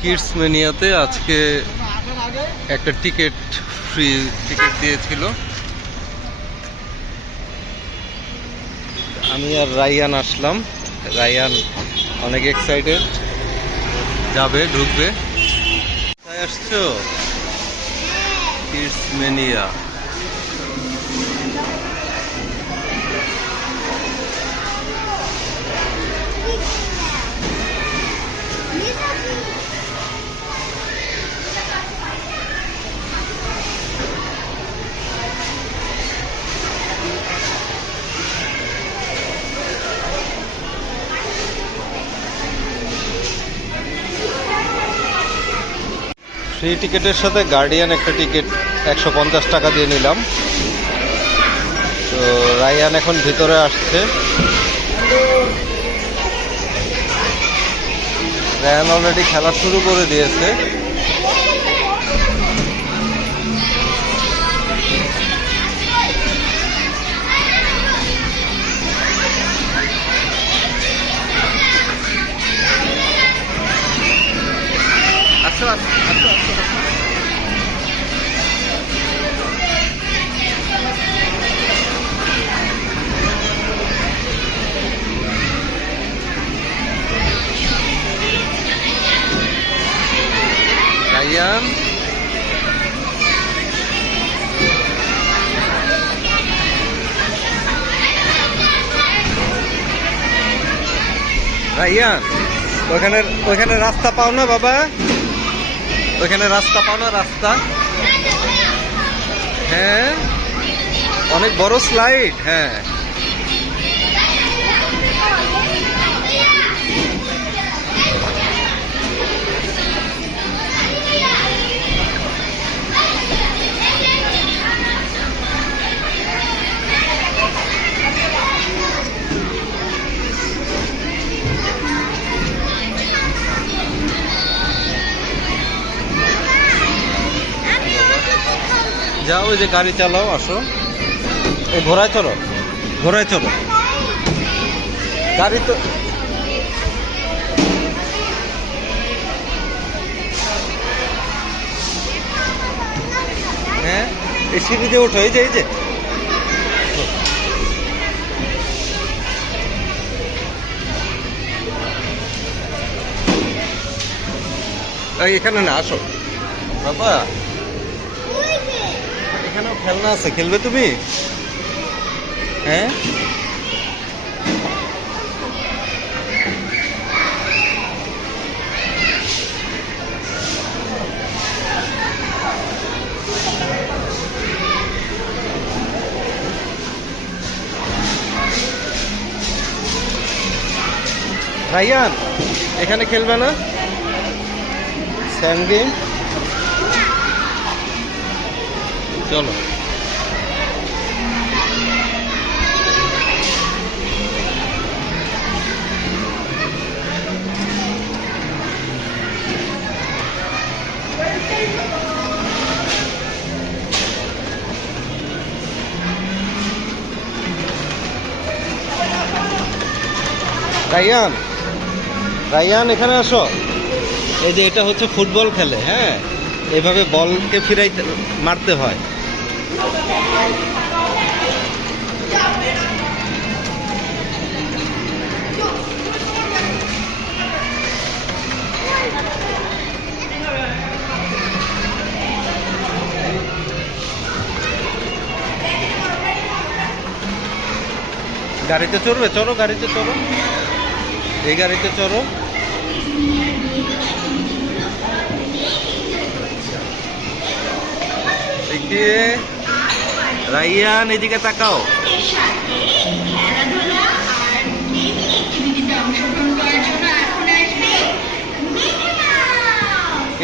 Kids মেনিয়াতে আজকে একটা ticket free ticket দিয়েছিল। আমি আর রাইয়ান আসলাম। রাইয়ান অনেক এক্সাইটেড, যাবে, ঢুকবে। কোথায় আসছো? Kids mania. ফ্রি টিকিটের সাথে গার্ডিয়ান একটা টিকিট 150 টাকা দিয়ে নিলাম। তো রায়ান এখন ভিতরে আসছে। রায়ান অলরেডি খেলা শুরু করে দিয়েছে। আসো আসো আসো আসো। রায়ান রায়ান ওইখানে রাস্তা পাও না বাবা? ওইখানে রাস্তা পাও না? রাস্তা, হ্যাঁ, অনেক বড় স্লাইড। হ্যাঁ, যাও, ওই যে গাড়ি চালাও, আসো। এই ঘোড়ায় চলো, ঘোড়ায় চলো। গাড়ি তো হ্যাঁ, এই সিঁড়ি দিয়ে ওঠো। এই যে এখানে না, আসো বাবা। এখানেও খেলনা আছে, খেলবে তুমি? হ্যাঁ, রাইয়ান এখানে খেলবে না? স্যান্ড গেম, চলো। রাইয়ান রাইয়ান এখানে আসো। এই যে এটা হচ্ছে ফুটবল খেলে, হ্যাঁ, এভাবে বলকে ফিরাইতে মারতে হয়। গাড়িতে চড়বে? চড়ো, গাড়িতে চড়ো, এই গাড়িতে চড়ো। রাইয়ান এদিকে তাকাও।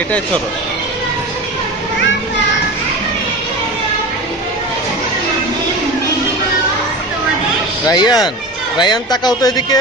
এটাই চলো। রাইয়ান রাইয়ান তাকাও তো এদিকে।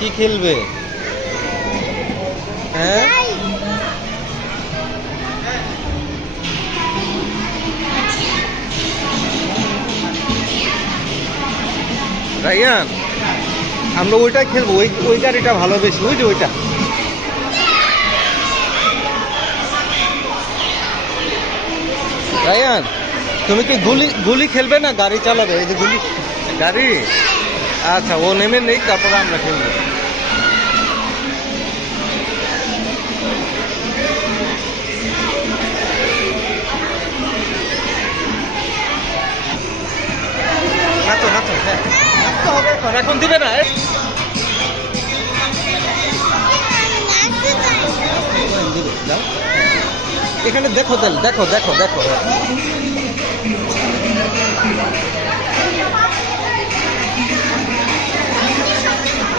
কি খেলবে? হ্যাঁ, রায়ান আমরা ওইটা খেলবো, ওই ওই গাড়িটা ভালো বেশি, ওই যে ওইটা। রায়ান তুমি কি গুলি গুলি খেলবে না গাড়ি চালাবে? এই যে গুলি গাড়ি, আচ্ছা ও নেমে নেই, তারপরে আমরা খেলবো। নাচো নাচো, হ্যাঁ নাচতে হবে এখন, এখন দিবে না। দিবে, যাও এখানে দেখো, তাহলে দেখো দেখো দেখো।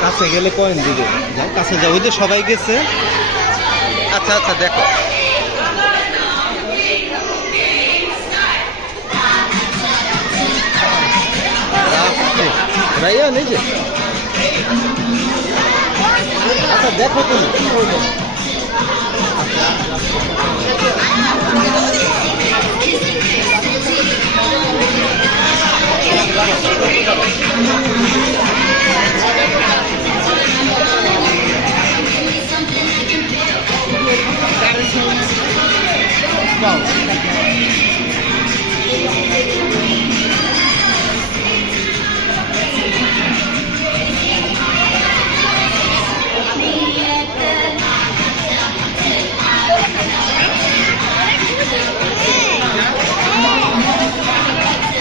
কাছে গেলে কয়েন দিবে, যাও কাছে যাও, ওই যে সবাই গেছে। আচ্ছা আচ্ছা দেখো, রাইয়ান এই যে, আচ্ছা দেখো তুমি কি করবে।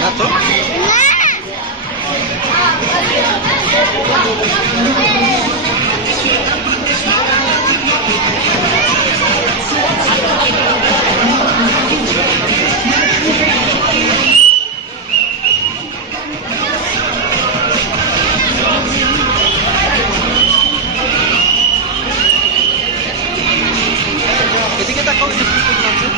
নাচো, এদিকে তাকাও, এই যে ফুল নাচো।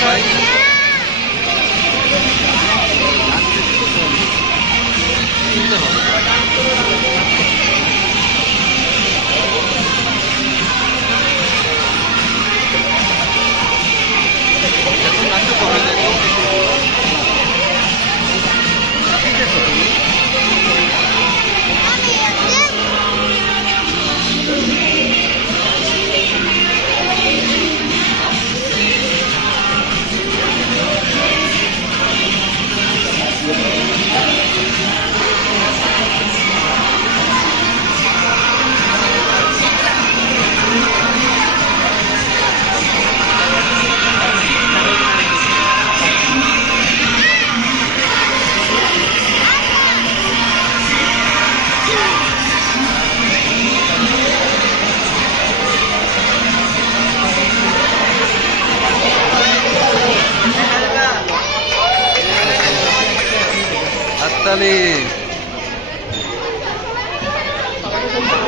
সবাই শুনতে হবে। এখন নাচতে কমে দেখো, ঠিক আছে তুমি। হাততালি,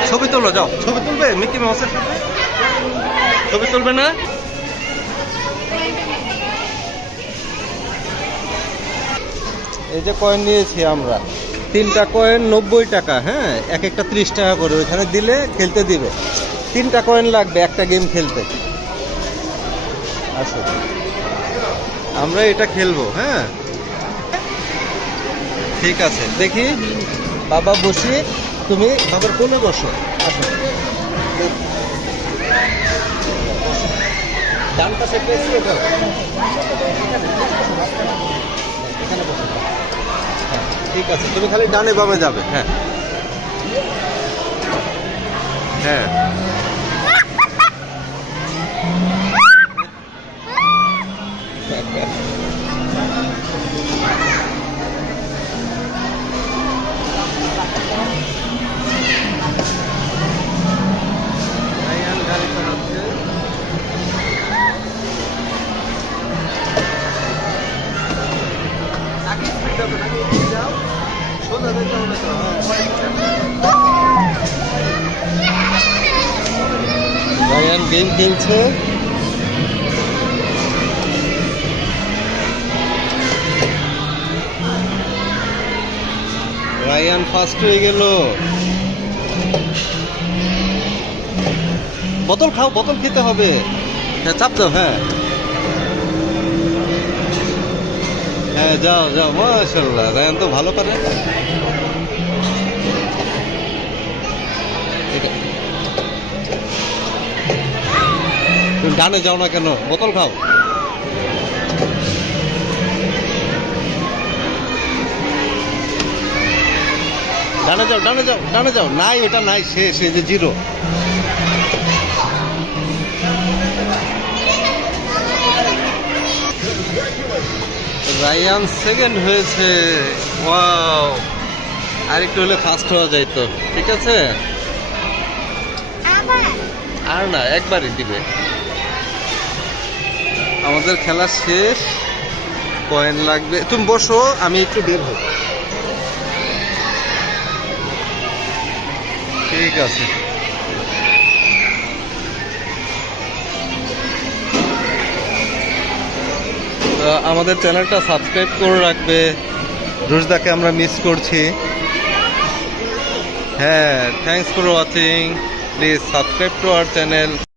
ছবি তোলো, যাও ছবি তুলবে মিকি মাউসের সাথে, ছবি তুলবে না? এই যে কয়েন নিয়েছি আমরা, 3টা কয়েন 90 টাকা, হ্যাঁ এক একটা 30 টাকা করে, ওইখানে দিলে খেলতে দিবে। 3টা কয়েন লাগবে একটা গেম খেলতে। আসো আমরা এটা খেলবো, হ্যাঁ ঠিক আছে। দেখি বাবা বসি, তুমি বাবার কোলে বসো, আসো ডান পাশে পেছিয়ে দাও, এখানে বসো। হ্যাঁ ঠিক আছে, তুমি খালি ডানে বামে যাবে। হ্যাঁ হ্যাঁ রায়ান গাড়ি চালাচ্ছে। রায়ান গেম খেলছে। রায়ান ফার্স্ট হয়ে গেল। বোতল খাও, বোতল খেতে হবে। হ্যাঁ চাপ দাও। হ্যাঁ হ্যাঁ যাও যাও, মাশাআল্লাহ রায়ান তো ভালো পারে। তুমি ডানে যাও না কেন? বোতল খাও। ডানে যাও, ডানে যাও, ডানে যাও। নাই, ওটা নাই, শেষ। এই যে জিরো। রায়ান সেকেন্ড হয়েছে। ওয়াও, আরেকটু হলে ফার্স্ট হওয়া যাইতো। ঠিক আছে, আর না, একবারই দিবে। আমাদের খেলা শেষ। কয়েন লাগবে। তুমি বসো, আমি একটু বের হই। ঠিক আছে। আমাদের চ্যানেলটা সাবস্ক্রাইব করে রাখবে। রুশদাকে আমরা মিস করছি। হ্যাঁ, thanks for watching. Please subscribe to our channel.